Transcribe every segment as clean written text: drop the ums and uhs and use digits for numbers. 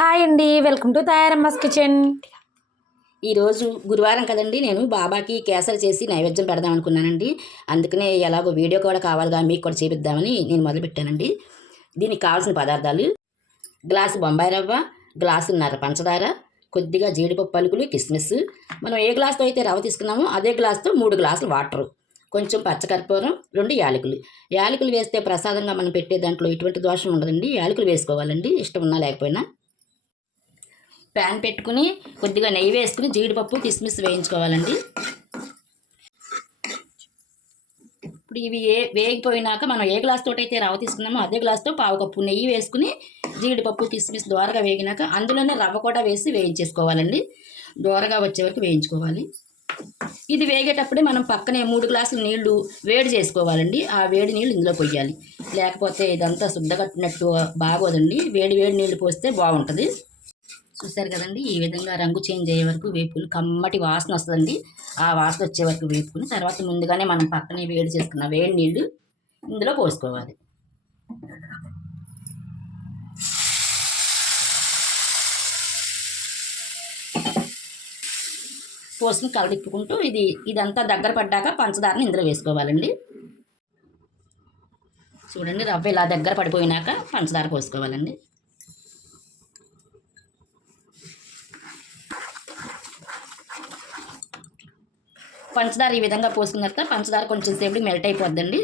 Hi అండి, welcome to తయారమ్మస్ kitchen. ఈరోజు గురువారం కదండి, నేను బాబాకి కేసరి చేసి నైవేద్యం పెడదాం అనుకున్నానండి. అందుకనే ఎలాగో వీడియో కూడా కావాలిగా, మీకు కూడా చేపిద్దామని నేను మొదలుపెట్టానండి. దీనికి కావాల్సిన పదార్థాలు: గ్లాసు బొంబాయి రవ్వ, గ్లాసున్నర పంచదార, కొద్దిగా జీడిపప్పు పలుకులు, కిస్మిస్. మనం ఏ గ్లాస్తో అయితే రవ్వ తీసుకున్నామో అదే గ్లాస్తో 3 గ్లాసులు వాటరు, కొంచెం పచ్చకర్పూరం, 2 యాలకులు. యాలకులు వేస్తే ప్రసాదంగా మనం పెట్టే దాంట్లో ఎటువంటి దోషం ఉండదండి. యాలకులు వేసుకోవాలండి, ఇష్టం ఉన్నా లేకపోయినా. ప్యాన్ పెట్టుకుని కొద్దిగా నెయ్యి వేసుకుని జీడిపప్పు కిస్మిస్ వేయించుకోవాలండి. ఇప్పుడు ఇవి వేగిపోయినాక మనం ఏ గ్లాస్ తోటి అయితే రవ్వ తీసుకున్నామో అదే గ్లాస్తో 1/2 కప్పు నెయ్యి వేసుకుని జీడిపప్పు కిస్మిస్ దోరగా వేగినాక అందులోనే రవ్వ కూడా వేసి వేయించేసుకోవాలండి. దోరగా వచ్చే వరకు వేయించుకోవాలి. ఇది వేగేటప్పుడే మనం పక్కనే 3 గ్లాసులు నీళ్లు వేడి చేసుకోవాలండి. ఆ వేడి నీళ్ళు ఇందులో పొయ్యాలి, లేకపోతే ఇదంతా శుద్ధగట్టినట్టు బాగోదండి. వేడి నీళ్లు పోస్తే బాగుంటుంది. చూసారు కదండి, ఈ విధంగా రంగు చేంజ్ అయ్యే వరకు వేపుకుని కమ్మటి వాసన వస్తుందండి. ఆ వాసన వచ్చే వరకు వేపుకుని తర్వాత ముందుగానే మనం పక్కనే వేడి చేసుకున్న వేడి నీళ్ళు ఇందులో పోసుకోవాలి. పోసుకుని కలదిప్పుకుంటూ ఇదంతా దగ్గర పడ్డాక పంచదారని ఇందులో వేసుకోవాలండి. చూడండి, రవ్వ ఇలా దగ్గర పడిపోయినాక పంచదార పోసుకోవాలండి. పంచదార ఈ విధంగా పోసుకున్న తర్వాత పంచదార కొంచెం సేపు మెల్ట్ అయిపోద్దండి.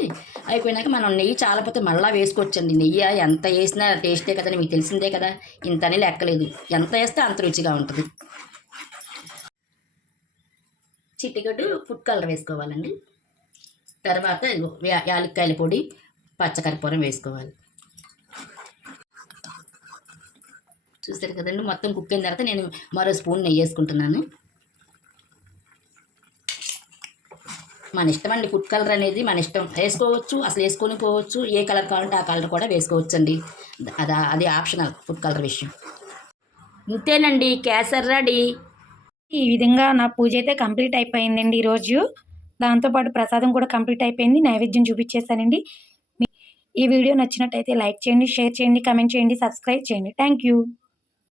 అయిపోయినాక మనం నెయ్యి చాలపోతే మళ్ళీ వేసుకోవచ్చండి. నెయ్యి ఎంత వేసినా టేస్టే కదండి, మీకు తెలిసిందే కదా, ఇంతనే లెక్కలేదు. ఎంత వేస్తే అంత రుచిగా ఉంటుంది. చిటికెడు ఫుడ్ కలర్ వేసుకోవాలండి. తర్వాత యాలక్కాయల పొడి, పచ్చకర్పూరం వేసుకోవాలి. చూస్తారు కదండి, మొత్తం కుక్ అయిన తర్వాత నేను మరో స్పూన్ నెయ్యి వేసుకుంటున్నాను. మన ఇష్టం అండి, ఫుడ్ కలర్ అనేది మన ఇష్టం, వేసుకోవచ్చు, అసలు వేసుకొని పోవచ్చు. ఏ కలర్ కావాలంటే ఆ కలర్ కూడా వేసుకోవచ్చు అండి. అది ఆప్షనల్ ఫుడ్ కలర్ విషయం. ఇంతేనండి, కేసర్ రెడీ. ఈ విధంగా నా పూజ అయితే కంప్లీట్ అయిపోయిందండి ఈరోజు. దాంతోపాటు ప్రసాదం కూడా కంప్లీట్ అయిపోయింది, నైవేద్యం చూపించేశానండి. ఈ వీడియో నచ్చినట్టయితే లైక్ చేయండి, షేర్ చేయండి, కామెంట్ చేయండి, సబ్స్క్రైబ్ చేయండి. Thank you.